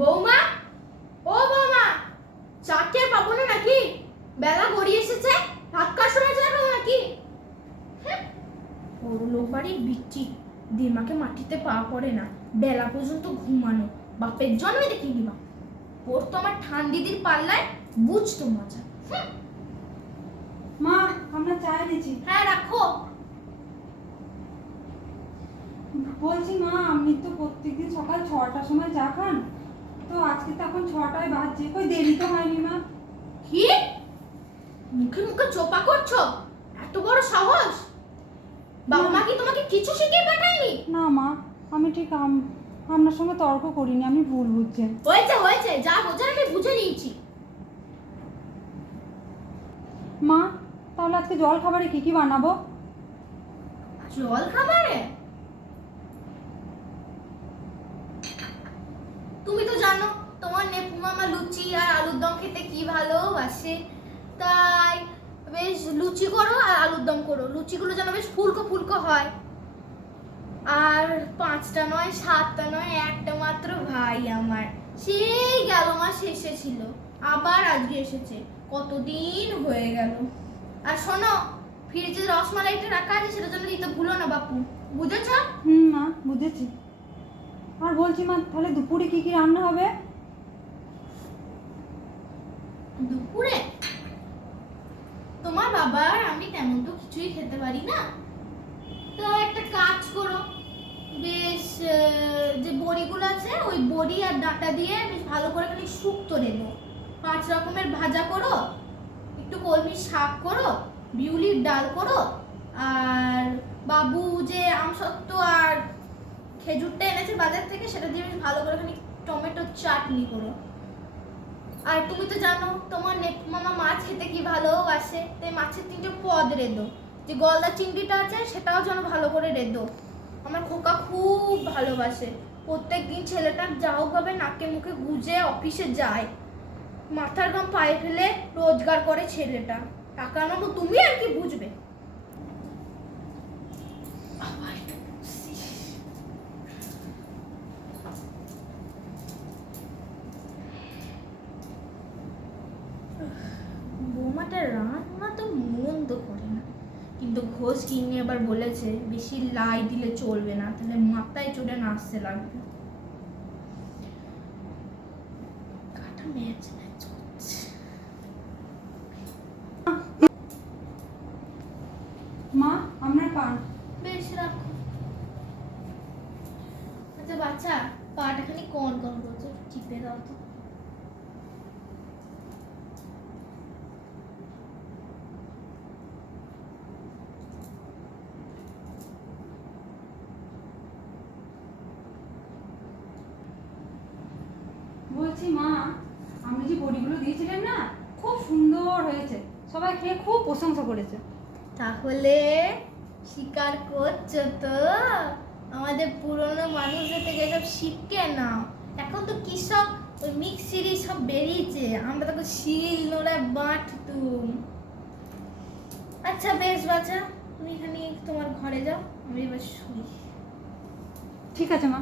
বৌমা, ও বৌমা, চা খেয়ে পাবো না নাকি? বেলা গড়িয়ে এসেছে, ভাত খাওয়ার সময় চা খাবো নাকি? ওর লোক বাড়ির বিচ্ছি, দিমাকে মাটিতে পা পড়ে না, বেলা পর্যন্ত ঘুমানো, বাপের জন্মে দেখিনি মা। ওর তো আমার ঠান্দিদির পাল্লায়, বুঝতো মজা। মা, আমরা চা এনেছি। হ্যাঁ রাখো। বলছি মা, আপনি তো প্রত্যেকদিন সকাল 6টার সময় চা খান, তো আজকে তো এখন 6টায় বাজছে, কই দেরি তো হয়নি মা? কি মুখে মুখে চোপা করছো? এত বড় সাহস! বাবা মা কি তোমাকে কিছু শিখিয়ে পাঠায়নি? না মা, আমি ঠিক আপনার সঙ্গে তর্ক করিনি, আমি ভুল বুঝছেন। হয়েছে হয়েছে, যা বোঝার আমি বুঝে নিয়েছি। মা, তাহলে আজকে জল খাবারে কি কি বানাবো? জল খাবারে তুমি তো জানো তোমার নেপু মামা লুচি আর আলুর দম খেতে কি ভালোবাসে, তাই বেশ লুচি করো আর আলুর দম করো। লুচিগুলো যেন বেশ ফুলকো ফুলকো হয়। আর 5টা নয় 7টা নয়, একটা মাত্র ভাই আমার, সেই গেল মাস এসেছিল, আবার আজকে এসেছে, কতদিন হয়ে গেল। আর শোনো, ফ্রিজে রসমালাইটা রাখা আছে, সেটা জন্য দিতে ভুলো না বাপু, বুঝেছ? মা, বুঝেছি। আর বলছি মা, তাহলে দুপুরে কি কি রান্না হবে? দুপুরে তোমার বাবার আমি তেমন তো কিছুই খেতে পারি না, তো একটা কাজ করো, বেশ যে বড়িগুলো আছে ওই বড়ি আর ডাঁটা দিয়ে বেশ ভালো করে খালি শুক্তো নেবো, 5 রকমের ভাজা করো, একটু কলমির শাক করো, বিউলির ডাল করো, আর বাবু যে আমসত্ত্ব আর খেজুরটা এনেছে বাজার থেকে, সেটা দিয়ে বেশ ভালো করে খালি টমেটো চাটনি করো। আর তুমি তো জানো তোমার নেপু মামা মাছ খেতে কি ভালোবাসে, তাই মাছের 3টে পদ রেঁধো, যে গলদা চিংড়িটা আছে সেটাও যেন ভালো করে রেঁধো। আমার খোকা খুব ভালোবাসে, প্রত্যেকদিন ছেলেটা যা হোক ভাবে নাকে মুখে গুজে অফিসে যায়, মাথার ঘাম পায়ে ফেলে রোজগার করে ছেলেটা, টাকা নেবো তুমি আর কি বুঝবে। বৌমাটা রান্না তো মন্দ করে না, কিন্তু ঘোষ কিনে আবার বলেছে বেশি লাই দিলে চলবে না, তাহলে মাথায় চড়ে নাচতে লাগবে। কাটা ম্যাচ ম্যাচ করছে। মা, আপনার পান। বেশ রাখো। আচ্ছা বাচ্চা, পাটা খানি কন কন করছে, চিপে দাও তো। বলছি মা, আপনি যে বড়িগুলো দিয়েছিলেন না, খুব সুন্দর হয়েছে, সবাই খেয়ে খুব প্রশংসা করেছে। তাহলে স্বীকার করছো তো? আমাদের পুরনো মানুষদের থেকে সব শিখে নাও, এখন তো কি সব ওই মিক্সিরি সব বেরিয়েছে, আমরা তখন শিল নোড়ায় বাটতুম। আচ্ছা বেশ বাচ্চা, তুমি এখানে তোমার ঘরে যাও, আমি এবার শুই। ঠিক আছে মা।